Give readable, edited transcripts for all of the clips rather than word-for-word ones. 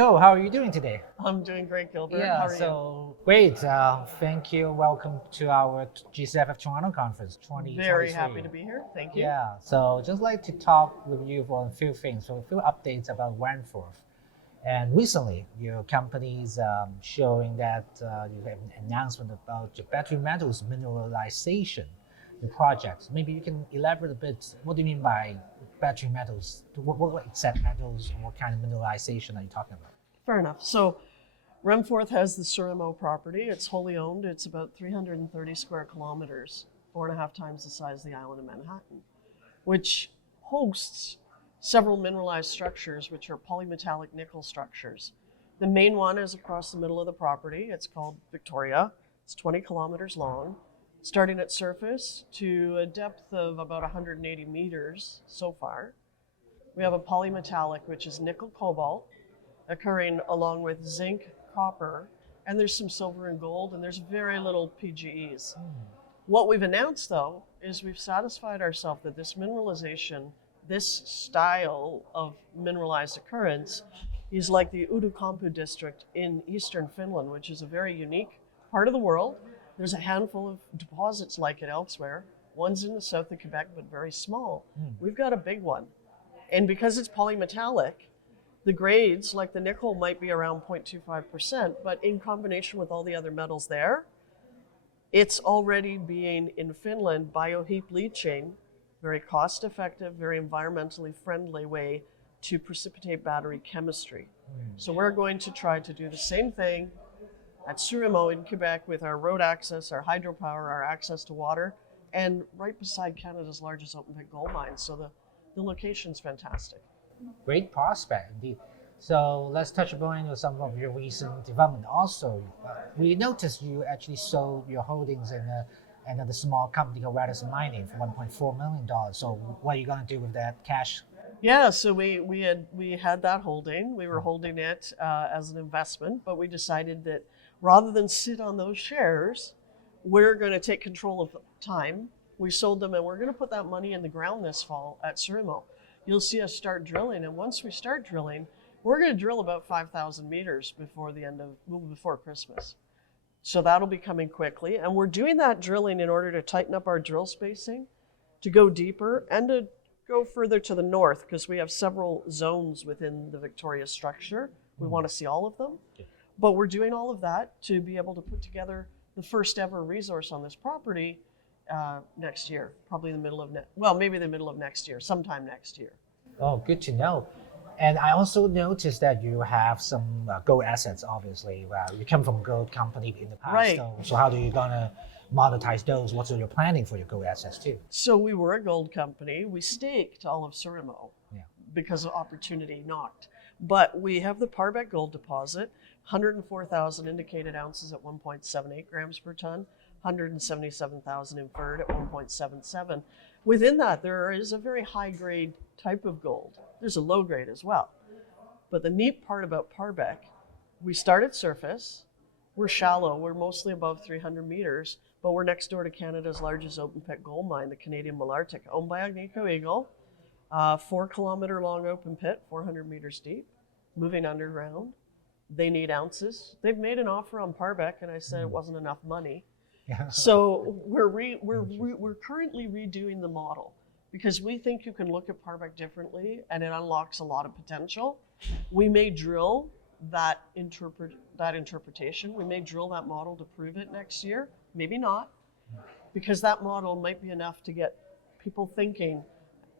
Nicole, how are you doing today? I'm doing great, Gilbert. Yeah, How are so great. Thank you. Welcome to our GCFF Toronto Conference you? 2023. Very happy to be here. Thank you. Yeah, so just like to talk with you for a few things, so a few updates about Renforth. And recently, your company's showing that you have an announcement about your battery metals mineralization, the project. Maybe you can elaborate a bit. What do you mean by battery metals? What exact metals and what kind of mineralization are you talking about? Fair enough. So Renforth has the Surimeau property. It's wholly owned. It's about 330 square kilometers, 4.5 times the size of the island of Manhattan, which hosts several mineralized structures, which are polymetallic nickel structures. The main one is across the middle of the property. It's called Victoria. It's 20 kilometers long, starting at surface to a depth of about 180 meters so far. We have a polymetallic, which is nickel cobalt, occurring along with zinc, copper, and there's some silver and gold, and there's very little PGEs. What we've announced, though, is we've satisfied ourselves that this mineralization, this style of mineralized occurrence, is like the Outokumpu district in eastern Finland, which is a very unique part of the world. There's a handful of deposits like it elsewhere. One's in the south of Quebec, but very small. We've got a big one. And because it's polymetallic, the grades, like the nickel, might be around 0.25%, but in combination with all the other metals there, it's already being, in Finland, bioheap leaching, very cost-effective, very environmentally friendly way to precipitate battery chemistry. So we're going to try to do the same thing at Surimeau in Quebec with our road access, our hydropower, our access to water, and right beside Canada's largest open-pit gold mine. So the location's fantastic. Great prospect indeed. So let's touch upon some of your recent development. Also, we noticed you actually sold your holdings in another small company called Radisson Mining for $1.4 million. So what are you going to do with that cash? Yeah, so we had that holding. We were holding it as an investment, but we decided that rather than sit on those shares, we're going to take control of time. We sold them, and we're going to put that money in the ground this fall at Surimeau. You'll see us start drilling, and once we start drilling, we're going to drill about 5,000 meters before Christmas. So that'll be coming quickly, and we're doing that drilling in order to tighten up our drill spacing, to go deeper, and to go further to the north, because we have several zones within the Victoria structure. We want to see all of them, but we're doing all of that to be able to put together the first ever resource on this property next year, probably in the middle of maybe the middle of next year, sometime next year. Oh, good to know. And I also noticed that you have some gold assets, obviously. You come from a gold company in the past. Right. So how are you going to monetize those? What's your planning for your gold assets too? So we were a gold company. We staked all of Surimeau because of opportunity knocked. But we have the Parbec gold deposit, 104,000 indicated ounces at 1.78 grams per ton, 177,000 inferred at 1.77. Within that, there is a very high grade type of gold. There's a low grade as well. But the neat part about Parbec, we start at surface, we're shallow, we're mostly above 300 meters, but we're next door to Canada's largest open pit gold mine, the Canadian Malartic, owned by Agnico Eagle, 4 kilometer long open pit, 400 meters deep, moving underground. They need ounces. They've made an offer on Parbec, and I said it wasn't enough money. So we're currently redoing the model because we think you can look at Parbec differently, and it unlocks a lot of potential. We may drill that interpretation. We may drill that model to prove it next year. Maybe not, because that model might be enough to get people thinking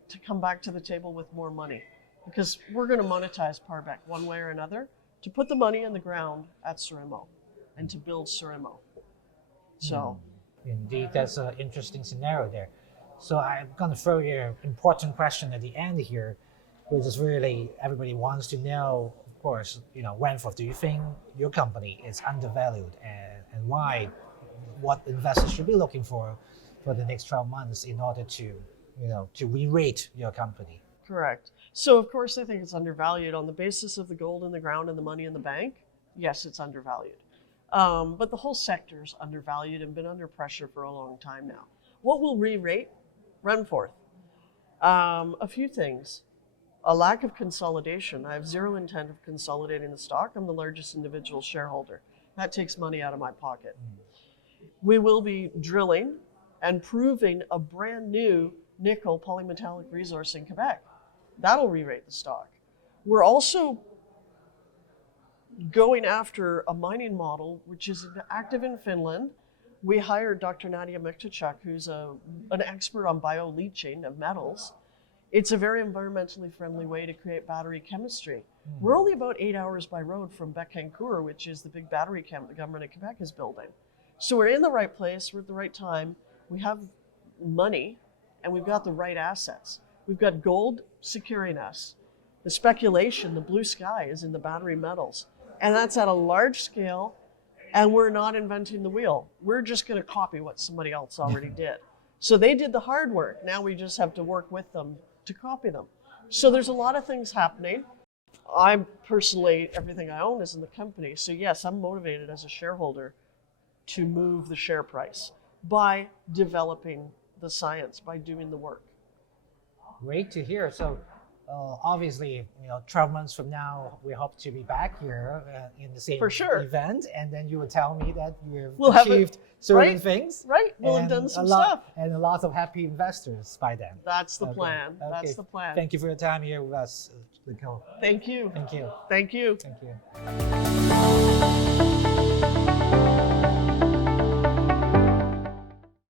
to come back to the table with more money. Because we're going to monetize Parbec one way or another to put the money in the ground at Surimeau and to build Surimeau. So, indeed, that's an interesting scenario there. So I'm going to throw you an important question at the end here, which is really everybody wants to know, of course, Renforth, do you think your company is undervalued, and why? What investors should be looking for the next 12 months in order to re-rate your company? Correct. So, of course, I think it's undervalued on the basis of the gold in the ground and the money in the bank. Yes, it's undervalued. But the whole sector is undervalued and been under pressure for a long time now. What will re-rate Renforth? A few things. a lack of consolidation. I have zero intent of consolidating the stock. I'm the largest individual shareholder. That takes money out of my pocket. We will be drilling and proving a brand new nickel polymetallic resource in Quebec. That'll re-rate the stock. We're also going after a mining model which is active in Finland. We hired Dr. Nadia Mikhtachuk, who's an expert on bioleaching of metals. It's a very environmentally friendly way to create battery chemistry. We're only about 8 hours by road from Bécancour, which is the big battery camp the government of Quebec is building. So we're in the right place, we're at the right time, we have money, and we've got the right assets. We've got gold securing us. The speculation, the blue sky, is in the battery metals. And that's at a large scale, and we're not inventing the wheel. We're just going to copy what somebody else already did. So they did the hard work. Now we just have to work with them to copy them. So there's a lot of things happening. I'm personally, everything I own is in the company. So yes, I'm motivated as a shareholder to move the share price by developing the science, by doing the work. Great to hear. So obviously, 12 months from now, we hope to be back here in the same For sure. event, and then you will tell me that you've We'll have achieved certain things. Right, we'll have done some stuff. And a lot of happy investors by then. That's the Okay. plan. Okay. That's the plan. Thank you for your time here with us, Nicole. Thank you. Thank you. Thank you. Thank you.